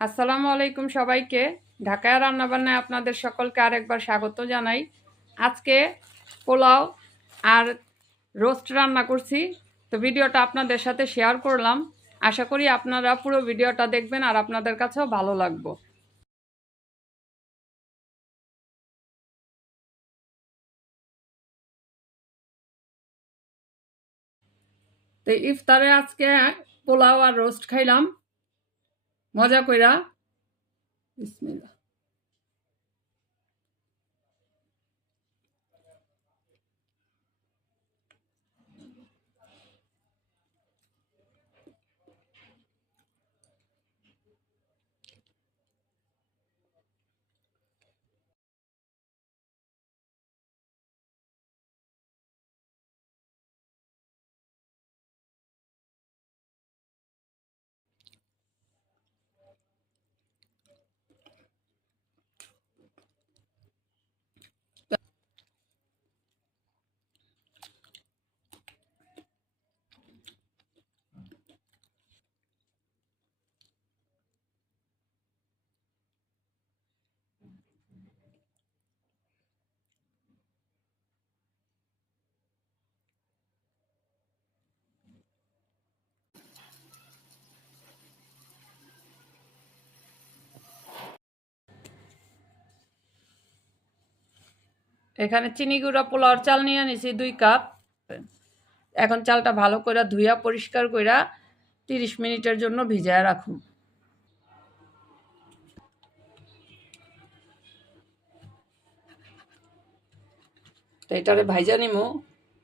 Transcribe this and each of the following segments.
আসসালামু আলাইকুম সবাইকে। ঢাকায় রান্নাবান্নায় আপনাদের সকলকে আরেকবার স্বাগত জানাই। আজকে পোলাও আর রোস্ট রান্না করছি, তো ভিডিওটা আপনাদের সাথে শেয়ার করলাম। আশা করি আপনারা পুরো ভিডিওটা দেখবেন আর আপনাদের কাছেও ভালো লাগবে। তো ইফতারে আজকে পোলাও আর রোস্ট খাইলাম মজা কইরা। বিসমিল্লাহ। এখানে চিনি গুঁড়া পোলাওর চাল নিয়ে নিছি 2 কাপ। এখন চালটা ভালো করে ধুইয়া পরিষ্কার কইরা 30 মিনিটের জন্য ভিজায় রাখুন। তো এটারে ভাইজা নিমু।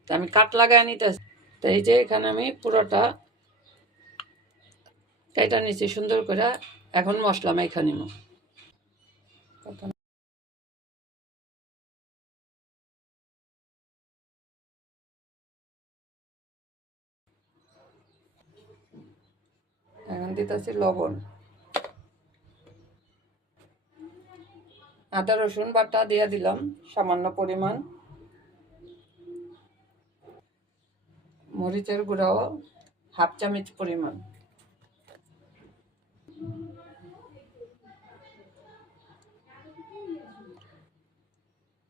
তো আমি কাট লাগায় নিতেছি। তো এই যে এখানে আমি পুরোটা কেটে নিছি সুন্দর করে। এখন মশলা মাইখা নিমু। এখন দিতেছি লবণ, আদা রসুন বাটা দিয়ে দিলাম সামান্য পরিমাণ, মরিচের গুঁড়াও 1/2 চামচ পরিমাণ,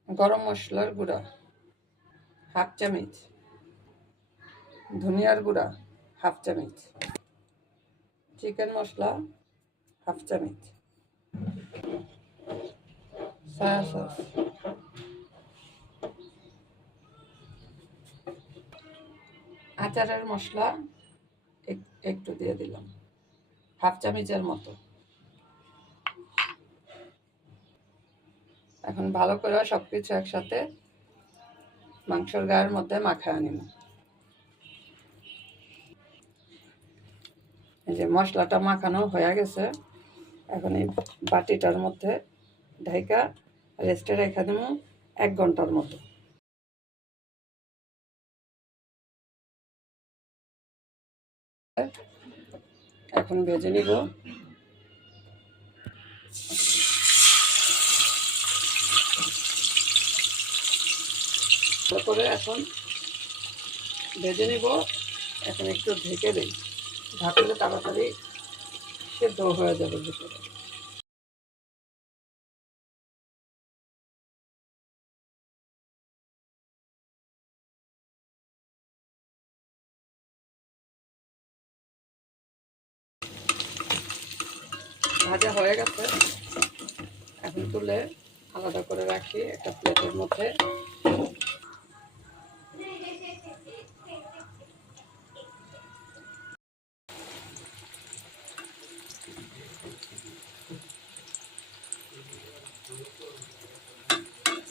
গরম মশলার গুঁড়া 1/2 চামচ, ধনিয়ার গুঁড়া 1/2 চামচ, চিকেন মশলা 1/2 চামচ, সয়া সস, আচারের মশলা একটু দিয়ে দিলাম 1/2 চামচের মতো। এখন ভালো করে সবকিছু একসাথে মাংসের গায়ের মধ্যে মাখায় নিব। এই যে মশলাটা মাখানো হয়ে গেছে। এখন এই বাটিটার মধ্যে ঢাইকা রেস্টে রেখে দেবো 1 ঘন্টার মতো। এখন ভেজে নিব। তারপরে এখন ভেজে নিব। এখন একটু ঢেকে দিই, ঢাকলে তাড়াতাড়ি সেদ্ধ হয়ে যাবে ভিতরে। ভাজা হয়ে গেছে। এখন তুলে আলাদা করে রাখি একটা প্লেটের মধ্যে।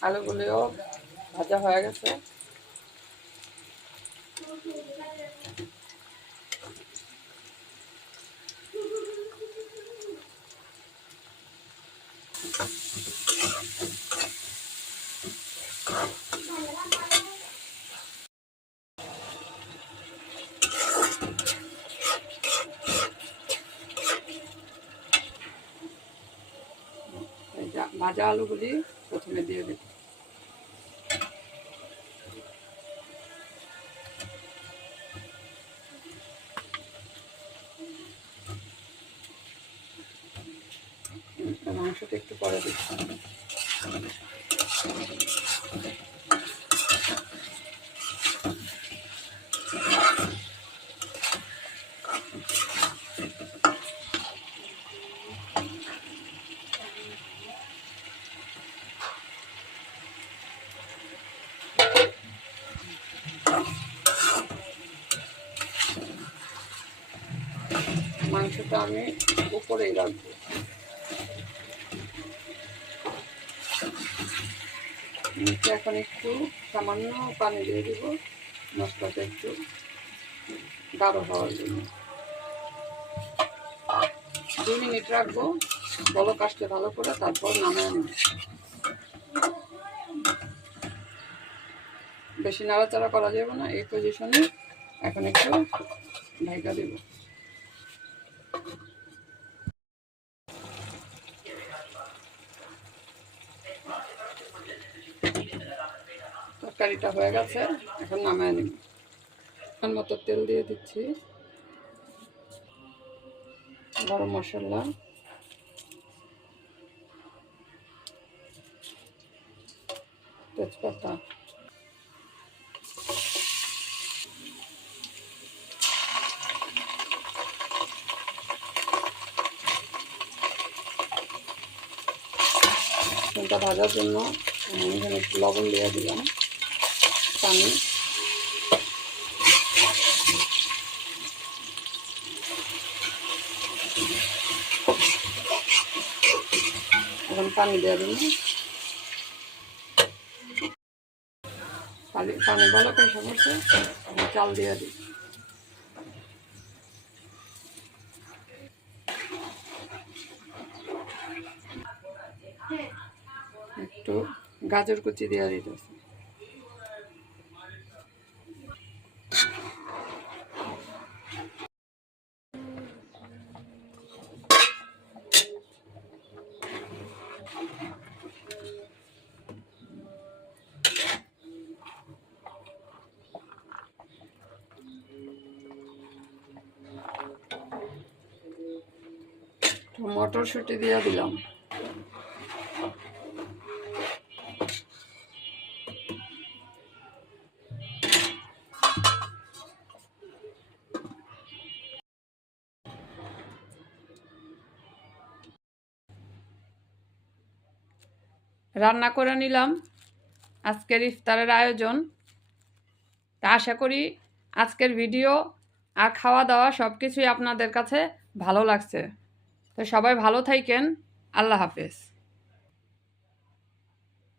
আলুগুলিও ভাজা হয়ে গেছে। ভাজা আলুগুলি প্রথমে দিয়ে দিই। মাংসটা একটু পরে দিচ্ছি। মাংসটা আমি উপরেই রাখবো। নিচে এখন একটু সামান্য পানি দিয়ে দেব মশলাটা একটু গাঢ় হওয়ার জন্য। 2 মিনিট রাখবো বলক আসলে ভালো করে, তারপর নামিয়ে নেব। বেশি নাড়াচাড়া করা যাবে না, এই পজিশনে এখন একটু ঢাকা দেব। তরকারিটা হয়ে গেছে, এখন নামিয়ে নিব। এখন মতো তেল দিয়ে দিচ্ছি, গরম মশলা, তেজপাতা, রসুনটা ভাজার জন্য আমি এখানে একটু লবণ দিয়ে দিলাম, পানি, এখন পানি দিয়ে দিলাম। পানি বলক এসে পড়ছে, চাল দিয়ে দিই। একটু গাজর কুচি দিয়ে দিতেছি। মটরশুঁটি দিয়ে দিলাম। রান্না করে নিলাম আজকের ইফতারের আয়োজন। তা আশা করি আজকের ভিডিও আর খাওয়া দাওয়া সব কিছুই আপনাদের কাছে ভালো লাগছে। তো সবাই ভালো থাকেন। আল্লাহ হাফেজ।